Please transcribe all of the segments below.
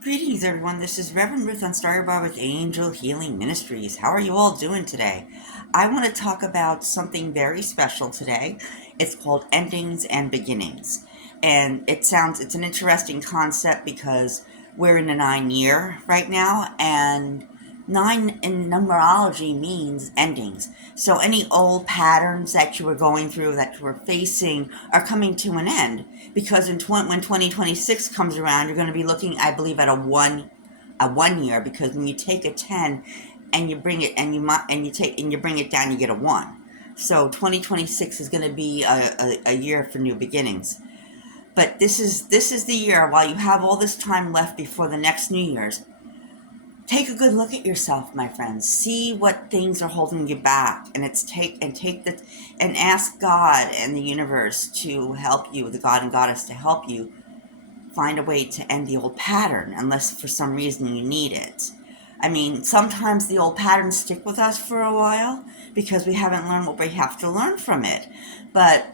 Greetings, everyone. This is Reverend Ruth on Starry Bar with Angel Healing Ministries. How are you all doing today? I want to talk about something very special today. It's called endings and beginnings. And it's an interesting concept because we're in a 9 year right now, and 9 in numerology means endings. So any old patterns that you were going through, that you were facing, are coming to an end. Because when 2026 comes around, you're going to be looking, I believe, at a 1 year. Because when you take a 10 and you bring it and you bring it down, you get a 1. So 2026 is going to be a year for new beginnings. But this is the year, while you have all this time left before the next New Year's. Take a good look at yourself, my friends. See what things are holding you back, and ask God and the universe to help you, the God and Goddess to help you find a way to end the old pattern, unless for some reason you need it. I mean, sometimes the old patterns stick with us for a while because we haven't learned what we have to learn from it. But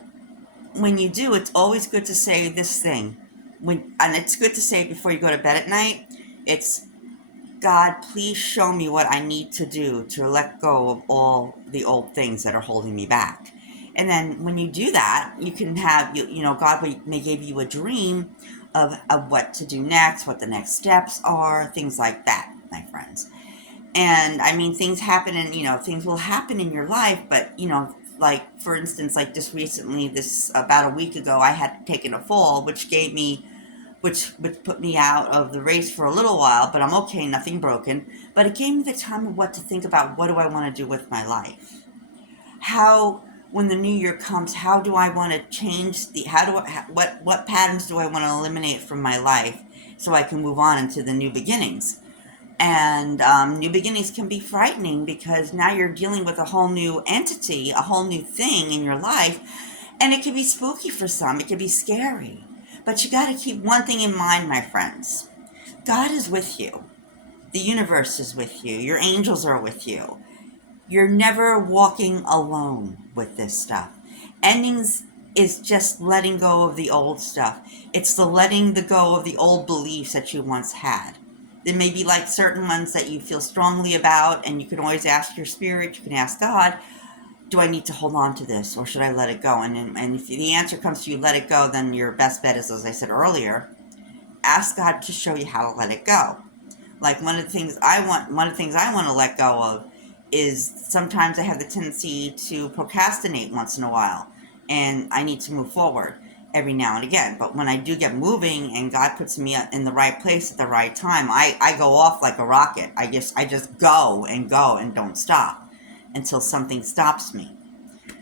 when you do, it's always good to say this thing. And it's good to say before you go to bed at night. It's, God, please show me what I need to do to let go of all the old things that are holding me back. And then when you do that, you can have, God may give you a dream of what to do next, what the next steps are, things like that, my friends. And I mean, things will happen in your life, but, like, for instance, like just recently, about a week ago, I had taken a fall, which put me out of the race for a little while, but I'm okay, nothing broken. But it gave me the time of what to think about. What do I want to do with my life? How, when the new year comes, how do I want to change what patterns do I want to eliminate from my life so I can move on into the new beginnings? And new beginnings can be frightening because now you're dealing with a whole new entity, a whole new thing in your life, and it can be spooky for some. It can be scary. But you got to keep one thing in mind, my friends. God is with you. The universe is with you. Your angels are with you. You're never walking alone with this stuff. Endings is just letting go of the old stuff. It's the letting the go of the old beliefs that you once had. There may be like certain ones that you feel strongly about, and you can always ask your spirit, you can ask God, do I need to hold on to this, or should I let it go? And if the answer comes to you, let it go, then your best bet is, as I said earlier, ask God to show you how to let it go. Like one of the things I want to let go of is sometimes I have the tendency to procrastinate once in a while, and I need to move forward every now and again. But when I do get moving and God puts me in the right place at the right time, I go off like a rocket. I just go and don't stop until something stops me.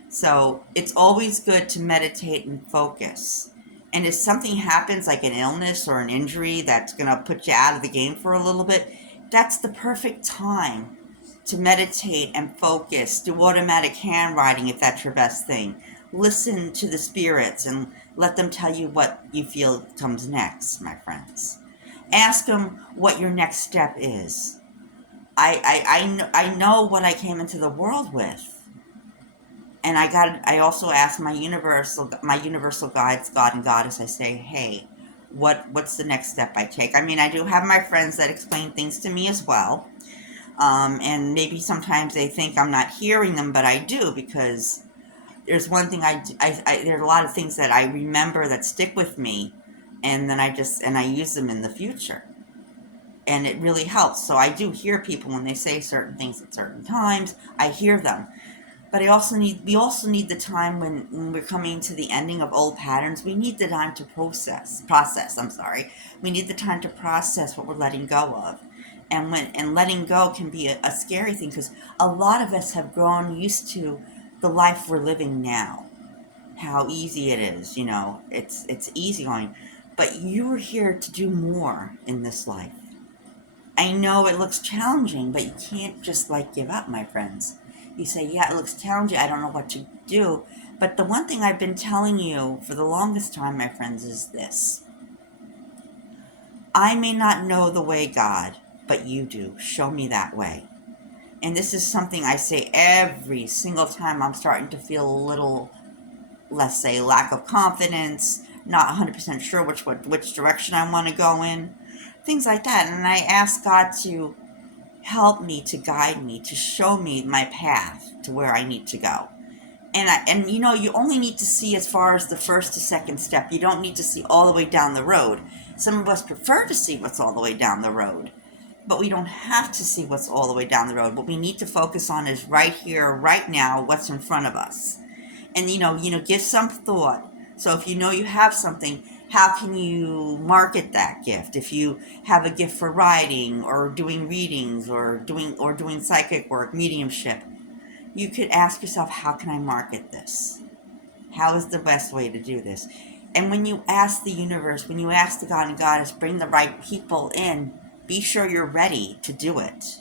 So it's always good to meditate and focus. And if something happens, like an illness or an injury that's going to put you out of the game for a little bit, that's the perfect time to meditate and focus. Do automatic handwriting if that's your best thing. Listen to the spirits and let them tell you what you feel comes next, my friends. Ask them what your next step is. I know what I came into the world with. And I also ask my universal guides, God and Goddess, I say, hey, what's the next step I take? I mean, I do have my friends that explain things to me as well. And maybe sometimes they think I'm not hearing them, but I do, because there's one thing there are a lot of things that I remember that stick with me, and then I use them in the future. And it really helps. So I do hear people when they say certain things at certain times. I hear them. But we also need the time when we're coming to the ending of old patterns. We need the time to process. I'm sorry. We need the time to process what we're letting go of. And letting go can be a scary thing, because a lot of us have grown used to the life we're living now. How easy it is, it's easy going. But you were here to do more in this life. I know it looks challenging, but you can't just give up, my friends. You say, yeah, it looks challenging, I don't know what to do. But the one thing I've been telling you for the longest time, my friends, is this. I may not know the way, God, but you do. Show me that way. And this is something I say every single time I'm starting to feel a little, let's say, lack of confidence, not 100% sure which direction I want to go in. things like that. And I ask God to help me, to guide me, to show me my path to where I need to go. And you know, you only need to see as far as the first to second step. You don't need to see all the way down the road. Some of us prefer to see what's all the way down the road, but we don't have to see what's all the way down the road. What we need to focus on is right here, right now, what's in front of us. And give some thought. So if you know you have something, how can you market that gift? If you have a gift for writing or doing readings or doing psychic work, mediumship, you could ask yourself, how can I market this? How is the best way to do this? And when you ask the universe, when you ask the God and Goddess, bring the right people in, be sure you're ready to do it.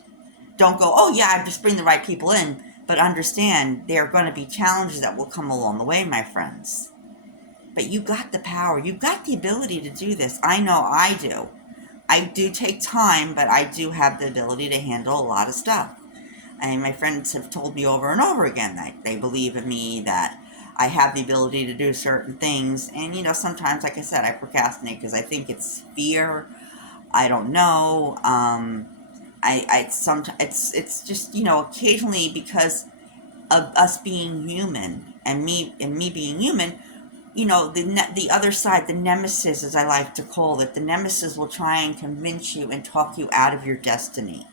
Don't go, oh yeah, I just bring the right people in, but understand there are going to be challenges that will come along the way, my friends. But you got the power, you got the ability to do this. I know I do. I do take time, but I do have the ability to handle a lot of stuff. And my friends have told me over and over again that they believe in me, that I have the ability to do certain things. And, sometimes, like I said, I procrastinate because I think it's fear. I don't know. Sometimes it's just, occasionally because of us being human and me being human, the other side, the nemesis, as I like to call it, the nemesis will try and convince you and talk you out of your destiny.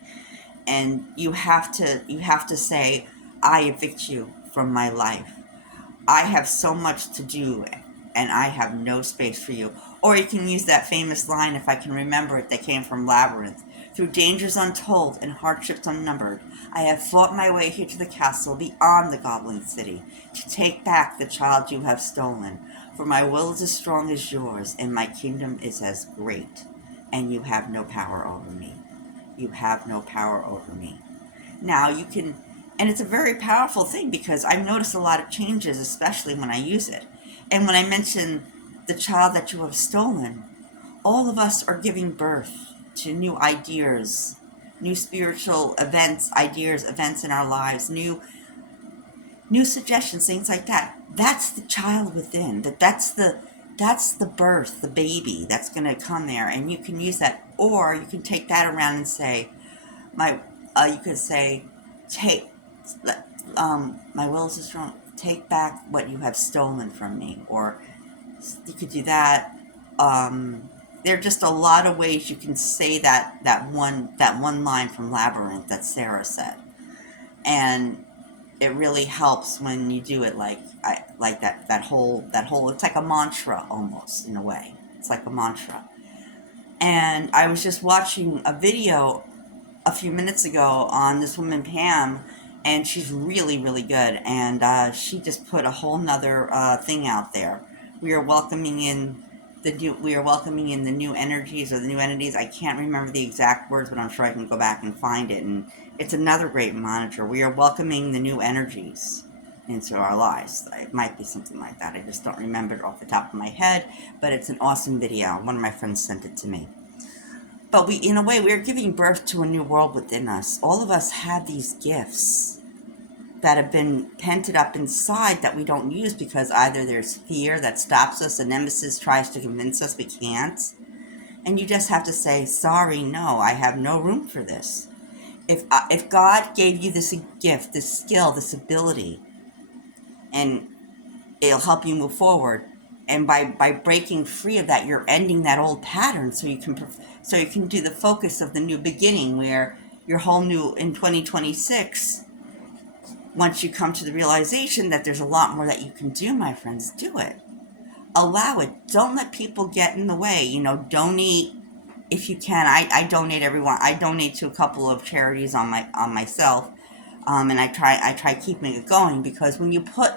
And you have to say, I evict you from my life. I have so much to do and I have no space for you. Or you can use that famous line, if I can remember it, that came from Labyrinth. Through dangers untold and hardships unnumbered, I have fought my way here to the castle beyond the Goblin City to take back the child you have stolen. For my will is as strong as yours, and my kingdom is as great, and you have no power over me. You have no power over me. Now you can, and it's a very powerful thing because I've noticed a lot of changes, especially when I use it. And when I mention the child that you have stolen, all of us are giving birth to new ideas, new spiritual events, ideas, events in our lives, new suggestions, things like that. That's the child within. That's the birth, the baby that's going to come there, and you can use that, or you can take that around and say, you could say, my will is strong. Take back what you have stolen from me, or you could do that. There are just a lot of ways you can say that one line from Labyrinth that Sarah said, and it really helps when you do it like that whole it's like a mantra almost, in a way. It's like a mantra. And I was just watching a video a few minutes ago on this woman Pam, and she's really, really good, and she just put a whole nother thing out there. We are welcoming in the new energies, or the new entities. I can't remember the exact words, but I'm sure I can go back and find it. And it's another great monitor. We are welcoming the new energies into our lives. It might be something like that. I just don't remember it off the top of my head, but it's an awesome video. One of my friends sent it to me. But in a way, we are giving birth to a new world within us. All of us have these gifts that have been pented up inside that we don't use because either there's fear that stops us, a nemesis tries to convince us we can't, and you just have to say, sorry, no, I have no room for this. If God gave you this gift, this skill, this ability, and it'll help you move forward, and by breaking free of that, you're ending that old pattern, so you can do the focus of the new beginning, where your whole new in 2026. Once you come to the realization that there's a lot more that you can do, my friends, do it. Allow it. Don't let people get in the way. Donate if you can. I donate everyone. I donate to a couple of charities on myself, and I try keeping it going, because when you put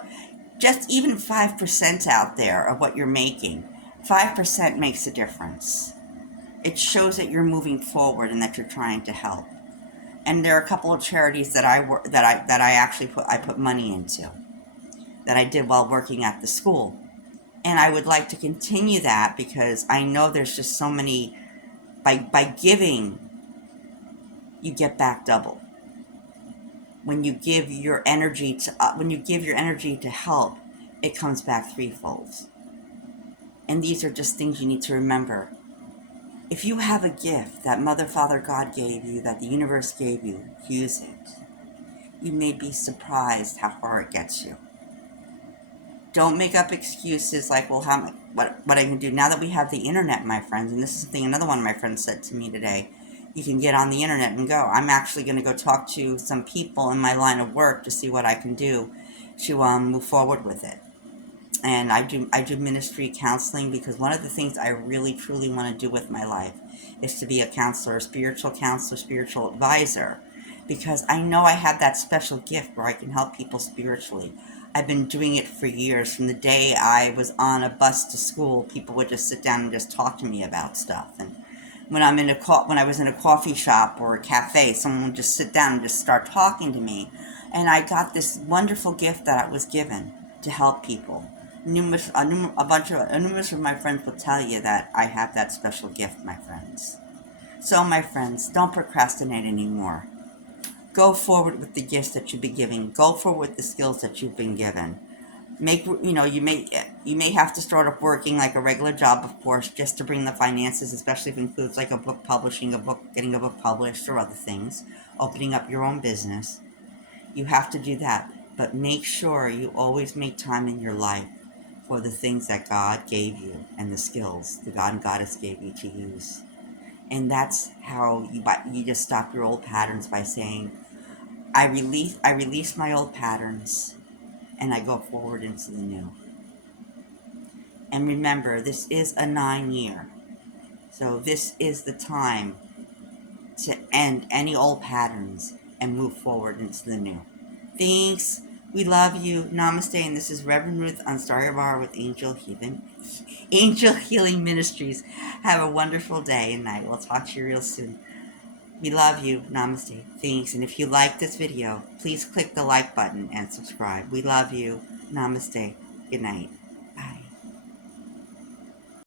just even 5% out there of what you're making, 5% makes a difference. It shows that you're moving forward and that you're trying to help. And there are a couple of charities that I actually put money into, that I did while working at the school. And I would like to continue that, because I know there's just so many, by giving, you get back double. When you give your energy to help, it comes back threefold. And these are just things you need to remember. If you have a gift that Mother, Father, God gave you, that the universe gave you, use it. You may be surprised how far it gets you. Don't make up excuses like, well, what I can do now that we have the internet, my friends. And this is the thing another one of my friends said to me today. You can get on the internet and go. I'm actually going to go talk to some people in my line of work to see what I can do to move forward with it. And I do ministry counseling because one of the things I really truly want to do with my life is to be a counselor, spiritual advisor, because I know I have that special gift where I can help people spiritually. I've been doing it for years. From the day I was on a bus to school, people would just sit down and just talk to me about stuff. And when I was in a coffee shop or a cafe, someone would just sit down and just start talking to me, and I got this wonderful gift that I was given to help people. Numerous of my friends will tell you that I have that special gift, my friends. So, my friends, don't procrastinate anymore. Go forward with the gifts that you've been given. Go forward with the skills that you've been given. You may have to start off working like a regular job, of course, just to bring the finances, especially if it includes like a book publishing, a book, getting a book published, or other things, opening up your own business. You have to do that, but make sure you always make time in your life for the things that God gave you and the skills the God and Goddess gave you to use. And that's how you just stop your old patterns by saying, I release my old patterns and I go forward into the new. And remember, this is a 9-year. So this is the time to end any old patterns and move forward into the new. Thanks. We love you. Namaste. And this is Reverend Ruth on Starry Bar with Angel Healing Ministries. Have a wonderful day and night. We'll talk to you real soon. We love you. Namaste. Thanks. And if you like this video, please click the like button and subscribe. We love you. Namaste. Good night.